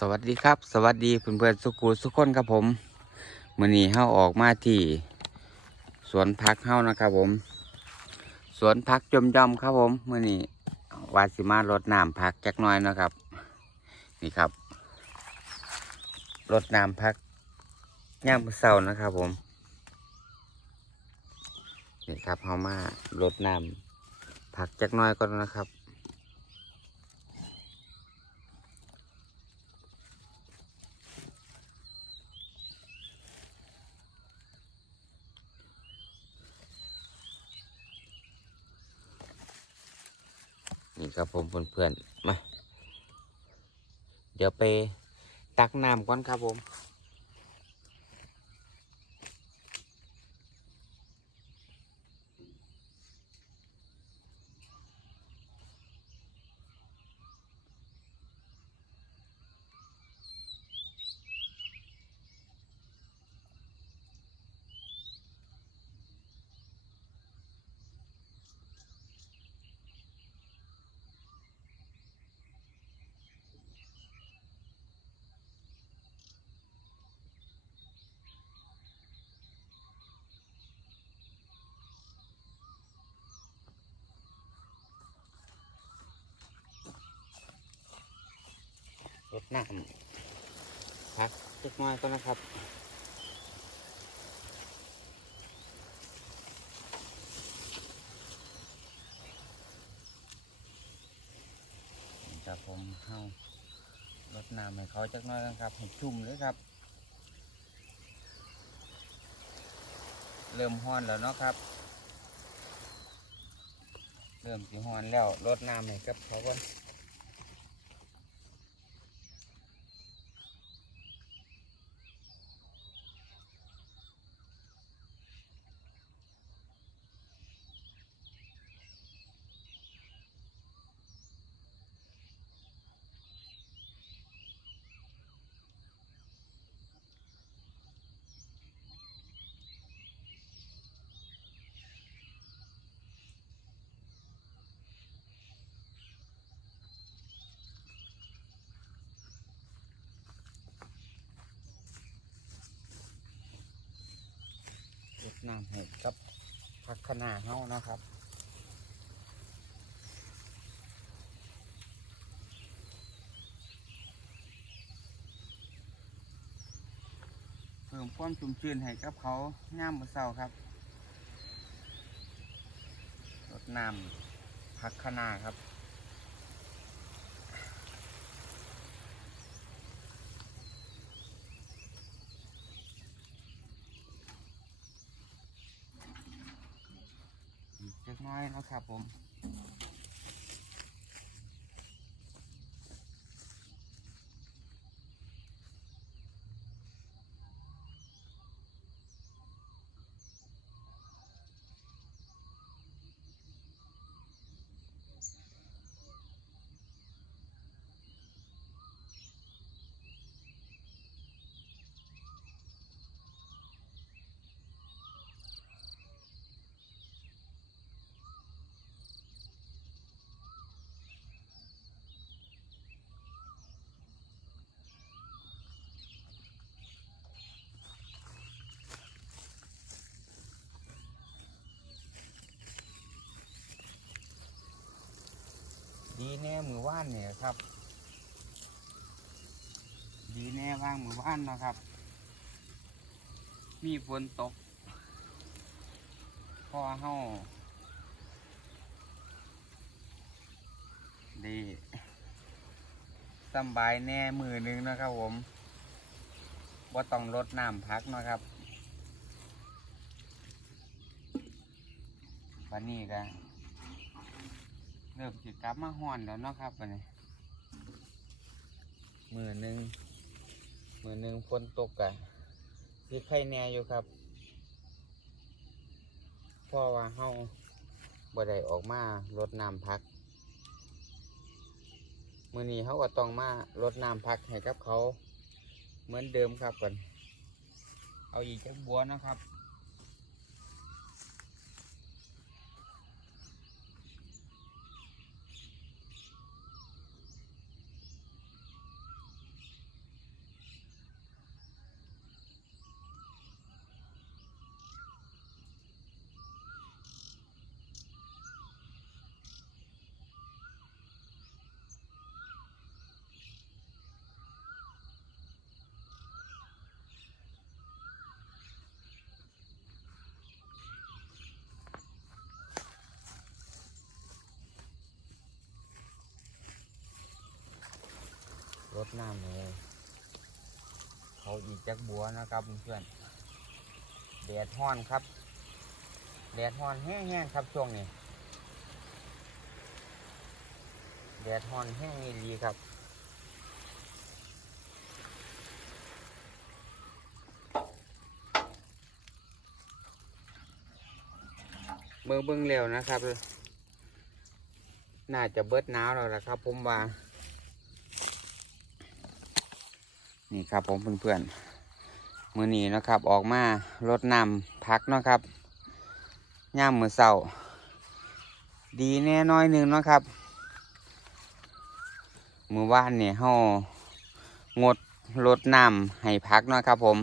สวัสดีครับ สวัสดีเพื่อนๆสุกูสุกคนครับผมมื่อนี้เฮาออกมาที่ สวนพักเฮานะครับผม สวนพักจมจอมครับผมมื่อนี้วาสิมารดน้ำพักจักน้อยนะครับ นี่ครับรดน้ำพักย่ามเซานะครับผมนี่ครับเฮามารดน้ำพักจักน้อยก่อนนะครับ ครับผมเพื่อนๆมา เดี๋ยวไปตักน้ำก่อนครับผม รดน้ำพักเล็กน้อยก็นะครับนี่ครับผมเข้ารดน้ำให้เขาจักน้อยกันครับให้ชุ่มเลยครับ เริ่มห้อนแล้วเนาะครับ เริ่มสีห้อนแล้วรดน้ำให้กับเขาก่อน น้ำให้กับพักขนาเฮานะครับเพิ่มความชุ่มชื้นให้กับเขาย่ามมือเช้าครับรดน้ำพักขนาครับ อีกเล็ก น้นะครับผม มือว่านเนี่ยครับ ดีแน่ว่างมือว่านนะครับ มีฝนตก พอเฮาดีสบายแน่มือหนึงนะครับผมว่าต้องลดน้ำพักนะครับวันนี้ก็ เริ่มสิกลับมาห้อนแล้วเนาะครับวันนี้มือหนึ่งมือหนึ่งฝนตกกะคือไข่แน่อยู่ครับเพราะว่าเฮาบ่ได้ออกมาลดน้ำพัก มือนี้เขาก็ต้องมาลดน้ำพักให้กับเขา เหมือนเดิมครับก่อนเอาอีกจักบัวนะครับ ดน้ำเลยเขาอีกจักบัวนะครับเพื่อนแดดห้อนครับแดดห้อนแห้งๆครับช่วงนี้แดดห้อนแห้งดีครับเบิ่งเบิ่งเร็วนะครับ น่าจะเบิดหนาวแล้วล่ะครับ ผมว่า นี่ครับผมเพื่อนๆมือนี้นะครับออกมารดน้ำพักนะครับย่ามมือเสาดีแน่น้อยหนึ่งนะครับ มือว่านเนี่ยเฮางดรดน้ำให้พักนะครับผม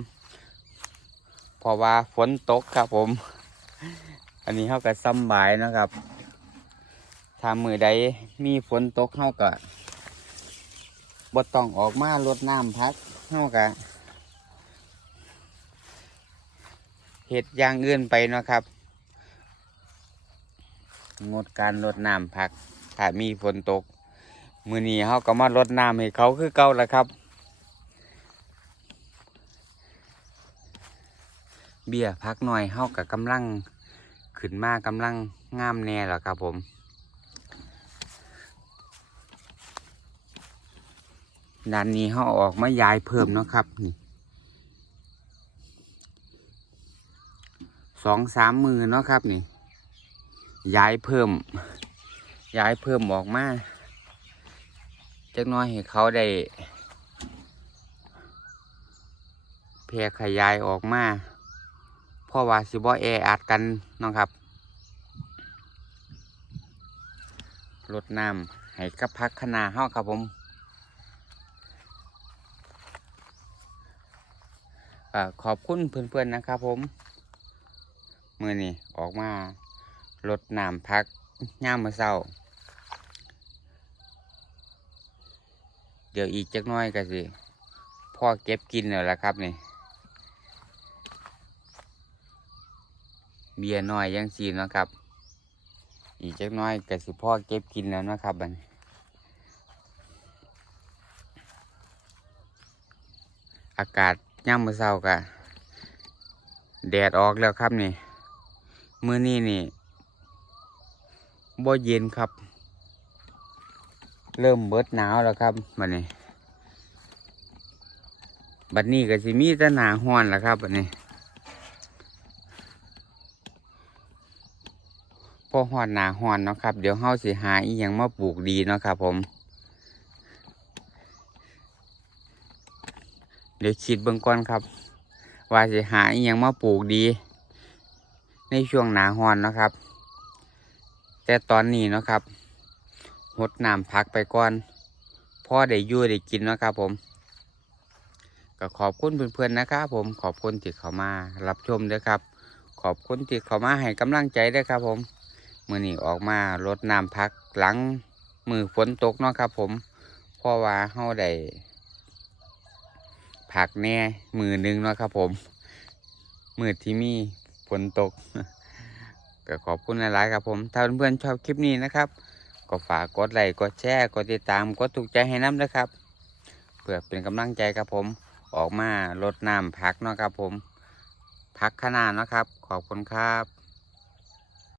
เพราะว่าฝนตกครับผม อันนี้เขาก็ซ้ำบายนะครับถ้ามือใดมีฝนตกเขาก็ บ่ต้องออกมารดน้ำพักเขาก็เห็ดอย่างอื่นไปนะครับ งดการรดน้ำพัก ถ้ามีฝนตก มือนี้เขาก็มารดน้ำให้เขาคือเก่าแล้วครับ เบี้ยพักหน่อยเขากับกำลังขึ้นมากำลังงามแน่แล้วครับผม ด้านนี้เขาออกมาย้ายเพิ่มนะครับนี่สองสามมือเนาะครับนี่ย้ายเพิ่ม ย้ายเพิ่มออกมาจักน้อยให้เขาได้แพร่ขยายออกมาเพราะว่าสิบ่แออัดกันนะครับลดน้ำให้กับพักขนาเฮาครับผม ขอบคุณเพื่อนๆนะครับ ผมมือนี่ออกมาลดน้ำพักย่ามมื้อเช้า เดี๋ยวอีกจักน้อยก็สิพ่อเก็บกินแล้วละครับนี่เบียร์น้อยยังสีนะครับ อีกจักน้อยก็สิพ่อเก็บกินแล้วนะครับบันอากาศ ย่ำมือเช้ากะแดดออกแล้วครับนี่ มือนี้นี่บ่เย็นครับ เริ่มเบิดหนาวแล้วครับบัดนี้ บัดนี้ก็สิมีแต่หนาห้อนแล้วครับบัดนี้พอหอดหนาหอนเนาะครับ เดี๋ยวเฮาสิหาอีหยังมาปลูกดีเนาะครับผม เดี๋ยวคิดเบิ่งก่อนครับ ว่าสิหาอีหยังมาปลูกดี ในช่วงหนาหอนนะครับ แต่ตอนนี้นะครับหดน้ำพักไปก่อนพ่อได้ยู่ได้กินนะครับผม ก็ขอบคุณเพื่อนๆนะครับผมขอบคุณที่เขามารับชมด้วยครับ ขอบคุณที่เขามาให้กำลังใจด้วยครับ ผมมือนี้ออกมารดน้ำพักหลังมือฝนตกเนาะครับ ผมเพราะว่าเฮาได้ ผักแน่มือหนึงเนาะครับผม มือที่มีฝนตก ก็ขอบคุณหลายๆครับผม ถ้าเพื่อนๆชอบคลิปนี้นะครับ ก็ฝากกดไลค์กดแชร์กดติดตามกดถูกใจให้น้ำนะครับ เพื่อเป็นกำลังใจครับผม ออกมารดน้ำพักเนาะครับผมพักขนาดนาะครับ ขอบคุณครับ